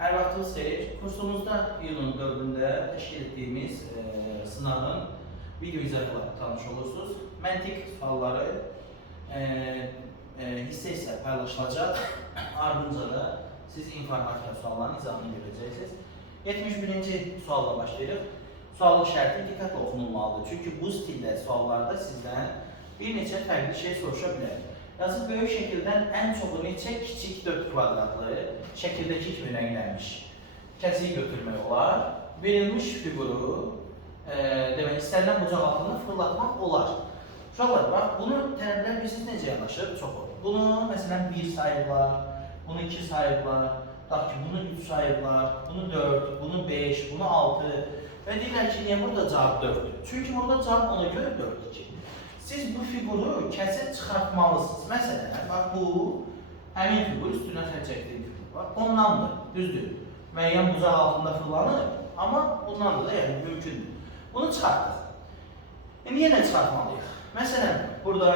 Her vaxtınız xeyir. Kursumuzda iyunun 4-də təşkil etdiyimiz e, sınavın video izahıyla tanış olursunuz. Məntiq sualları e, e, hissə hissə paylaşılacaq. Ardınca da siz informatika suallarının izahını görəcəksiniz. 71-ci sualla başlayırıq. Sualın şərti diqqətlə oxunulmalıdır. Çünki bu stildə suallarda sizdən bir neçə fərqli şey soruşa bilər. Yazı böyük şəkildən ən çoxu neçə kiçik 4 kvadratlı şəkildəki kimi rənglənmiş kəsiyi götürmək olar. Verilmiş fiquru e, demək istənilən bucaq altında fırlatmaq olar. Uşaqlar, bax, bunu tələblər bilirsiniz necə yanaşır? Çoxu. Bunu məsələn 1 sayıblar, bunu 2 sayıblar, Bax ki, bunu 3 sayıblar, bunu 4, bunu 5, bunu 6 və deyirlər ki, niyə burada cavab 4-dür? Çünki burada cavab ona görə 4-dür ki, siz bu fiquru kəsib çıxartmalısınız. Məsələn, bax bu həmin fiqur üstünə xərcəkdir fiqur. Bax, ondandır, düzdür. Müəyyən bucaq altında fırlanır, amma ondandır da, yəni mümkündür. Bunu çıxartdıq. İndi yenə çıxartmalıyıq. Məsələn, burada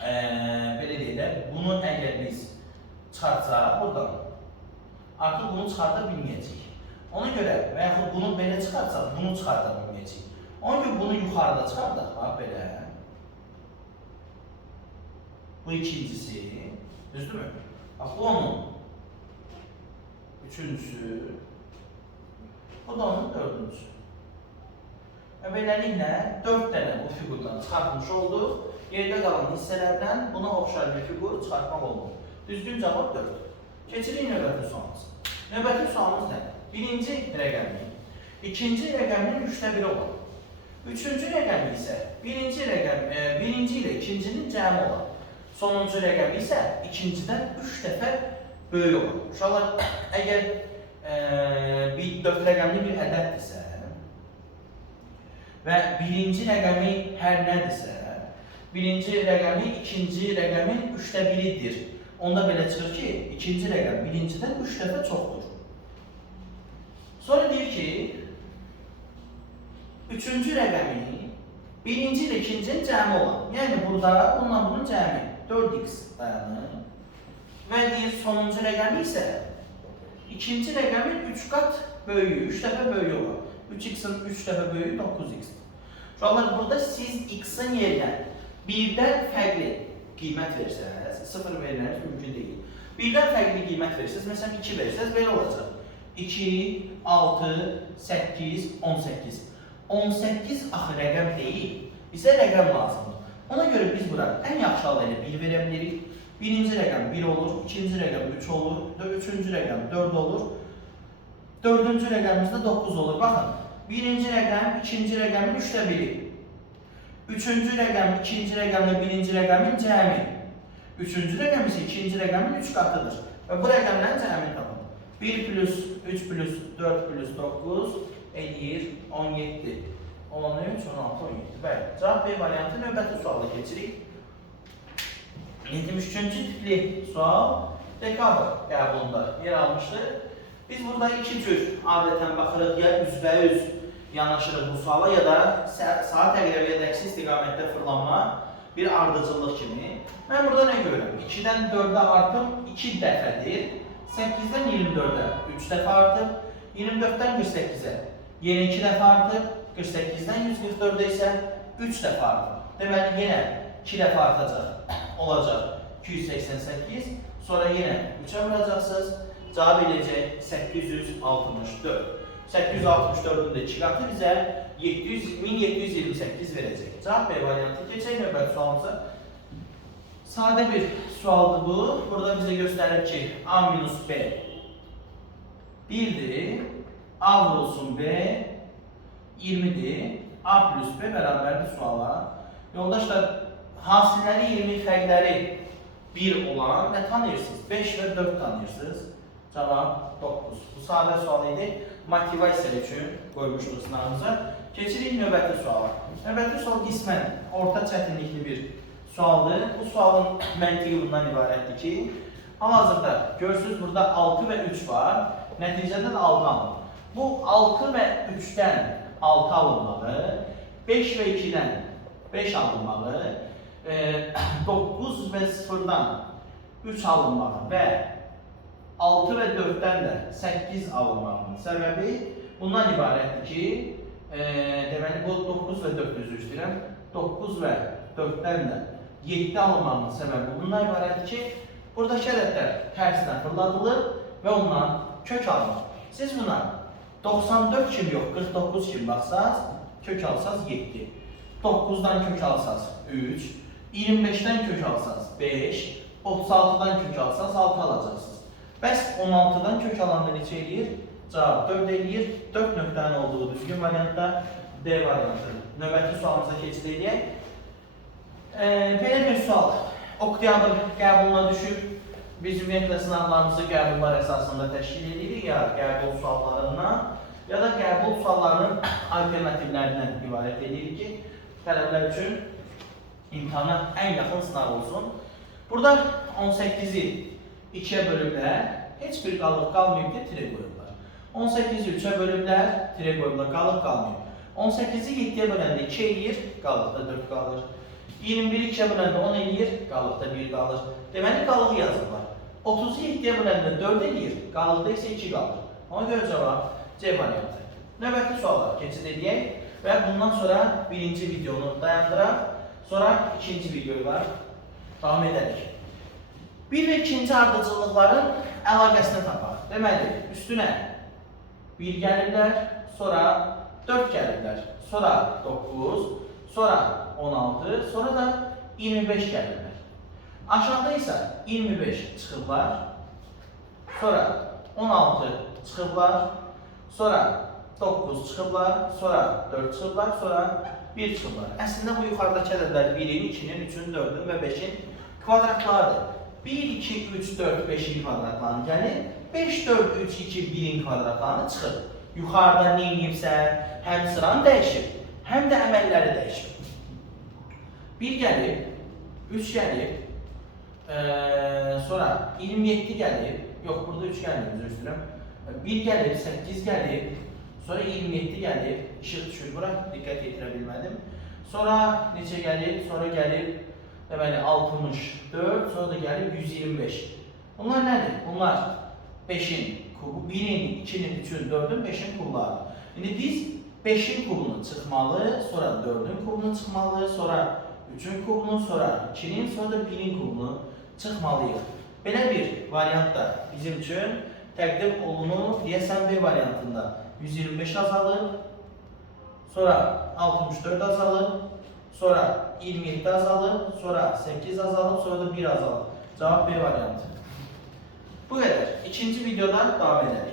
eee belə deyək bunu əgər biz çıxartsaq buradan artıq bunu çıxarda bilməyəcəyik. Ona görə və yaxud bunu belə çıxarsaq, bunu çıxarda bilməyəcəyik. Ona görə bunu yuxarıda çıxardaq, bax belə. Bu ikincisi, düzdürmü? Bax bu onun üçüncüsü, bu da onun dördüncüsü. Və beləliklə 4 dənə bu fiqurdan çıxartmış olduq. Yerdə qalan hissələrdən buna oxşar bir fiqur çıxartmaq olmur. Düzgün cavab 4. Keçirik növbəti sualımıza. Növbəti sualımız nədir? Birinci rəqəmin, ikinci rəqəmin üçdə biri olan. Üçüncü rəqəm isə birinci rəqəm, e, birinci ilə ikincinin cəmi olan. Sonuncu rəqəm isə ikincidən üç dəfə böyük olan. Uşaqlar, əgər e, bir dörd rəqəmli bir ədəddirsə və birinci rəqəmi hər nədirsə, birinci rəqəmi ikinci rəqəmin üçdə biridir. Onda belə çıxır ki, ikinci rəqəm birincidən üç dəfə çoxdur. Sonra deyir ki, üçüncü rəqəmi birinci ilə ikincinin cəmi olan. Yəni burada bununla bunun cəmi 4x dayanır. Və deyir sonuncu rəqəmi isə ikinci rəqəmin 3 qat böyüyü, 3 dəfə böyüyü olan. 3x-in 3 dəfə böyüyü 9x-dir. Uşaqlar burada siz x-in yerinə birdən fərqli qiymət versəz, 0 verməniz mümkün deyil. Birdən fərqli qiymət versəz, məsələn 2 versəz belə olacaq. 2, 6, 8, 18. 18 axı rəqəm deyil, bizə rəqəm lazımdır. Ona görə biz bura ən yaxşı halda ilə 1 verə bilirik. Birinci rəqəm 1 olur, ikinci rəqəm 3 olur, üçüncü rəqəm 4 olur, dördüncü rəqəmimiz də 9 olur. Baxın, birinci rəqəm ikinci rəqəmin üçdə biri. Üçüncü rəqəm ikinci rəqəmlə birinci rəqəmin cəmi. Üçüncü rəqəm isə ikinci rəqəmin üç qatıdır. Və bu rəqəmlərin cəmini tapın. 1 plus 3 plus 4 plus 9 eləyir 17. 13, 16, 17. Bəli, cavab B variantı növbəti suala keçirik. 73-cü tipli sual dekabr qəbulunda yer almışdır. Biz burada iki cür adətən baxırıq, ya üzbəüz yanaşırıq bu suala, ya da sa- saat əqrəbi ya da əksi istiqamətdə fırlanma bir ardıcıllıq kimi. Mən burada nə görürəm? 2-dən 4-ə artım 2 dəfədir. 8-dən 24-ə 3 dəfə artıb, 24-dən 48-ə yenə 2 dəfə artıb, 48-dən 144-ə isə 3 dəfə artıb. Deməli yenə 2 dəfə artacaq, olacaq 288, sonra yenə 3-ə vuracaqsınız, cavab eləyəcək 864. 864-ün də 2 qatı bizə 700, 1728 verəcək. Cavab B variantı keçək növbəti sualımıza. Sadə bir sualdır bu. Burada bizə göstərir ki, A minus B 1-dir. A vurulsun B 20-dir. A plus B bərabərdir suala. Yoldaşlar, hasilləri 20, fərqləri 1 olan nə tanıyırsınız? 5 və 4 tanıyırsınız. Cavab 9. Bu sadə sual idi. Motivasiya üçün qoymuşduq sınavımıza. Keçirik növbəti suala. Növbəti sual qismən orta çətinlikli bir sualdır. Bu sualın məntiqi bundan ibarətdir ki, hal-hazırda görürsünüz burada 6 və 3 var. Nəticədə də 6 alınır. Bu 6 və 3-dən 6 alınmalı, 5 və 2-dən 5 alınmalı, e, 9 və 0-dan 3 alınmalı və 6 və 4-dən də 8 alınmağının səbəbi bundan ibarətdir ki, e, deməli bu 9 və 4 üzr istəyirəm. 9 və 4-dən də 7 alınmağının səbəbi bundan ibarətdir ki, buradakı ədədlər tərsinə fırladılır və ondan kök alınır. Siz buna 94 kimi yox, 49 kimi baxsaz, kök alsaz 7. 9-dan kök alsaz 3, 25-dən kök alsaz 5, 36-dan kök alsaz 6 alacaqsınız. Bəs 16-dan kök alanda neçə eləyir? Cavab 4 eləyir. 4 nöqtənin olduğu düzgün variantda D variantı. Növbəti sualımıza keçid edək. Ee, belə bir sual. Oktyabr qəbuluna düşüb biz ümumiyyətlə sınavlarımızı qəbullar əsasında təşkil edirik ya qəbul suallarından ya da qəbul suallarının alternativlərindən ibarət edirik ki, tələbələr üçün imtahana ən yaxın sınav olsun. Burada 18-i 2-yə bölüblər, heç bir qalıq qalmayıb deyə tire qoyublar. 18-i 3-ə bölüblər, tire qoyublar, qalıq qalmayıb. 18-i 7-yə böləndə 2 eləyir, qalıqda 4 qalır. 21-i 2-yə böləndə 10 eləyir, qalıqda 1 qalır. Deməli qalığı yazıblar. 30-u 7-yə böləndə 4 eləyir, qalıqda isə 2 qalır. Ona görə cavab C variantı. Növbəti suallara keçid edək və bundan sonra birinci videonu dayandıraq. Sonra ikinci videoyla davam edərik. Bir və ikinci ardıcıllıqların əlaqəsini tapaq. Deməli, üstünə 1 gəlirlər, sonra 4 gəlirlər, sonra 9, sonra 16, sonra da 25 gəlirlər. Aşağıda isə 25 çıxıblar, sonra 16 çıxıblar, sonra 9 çıxıblar, sonra 4 çıxıblar, sonra 1 çıxıblar. Əslində bu yuxarıdakı ədədlər 1-in, 2-nin, 3-ün, 4-ün və 5-in kvadratlarıdır. 1, 2, 3, 4, 5-in kvadratlarını gəlir. 5, 4, 3, 2, 1-in kvadratlarını çıxır. Yuxarıda nə edibsə, həm sıranı dəyişir, həm də əməlləri dəyişir. 1 gəlir, 3 gəlir, eee, sonra 27 gəlir, yox burada 3 gəlmir, üzr istəyirəm. 1 gəlir, 8 gəlir, sonra 27 gəlir, işıq düşür bura, diqqət yetirə bilmədim. Sonra neçə gəlir, sonra gəlir, deməli 64, sonra da gəlir 125. Bunlar nədir? Bunlar 5-in kubu, 1-in, 2-nin, 3-ün, 4-ün, 5-in kubları. İndi biz 5-in kubunu çıxmalı, sonra 4-ün kubunu çıxmalı, sonra 3-ün kubunu, sonra 2-nin, sonra da 1-in kubunu çıxmalıyıq. Belə bir variant da bizim üçün təqdim olunur. Deyəsən B variantında 125 azalır, sonra 64 azalır, sonra 27 azalır, sonra 8 azalır, sonra da 1 azalır. Cevap B variantı. Bu kadar. İkinci videoda devam edelim.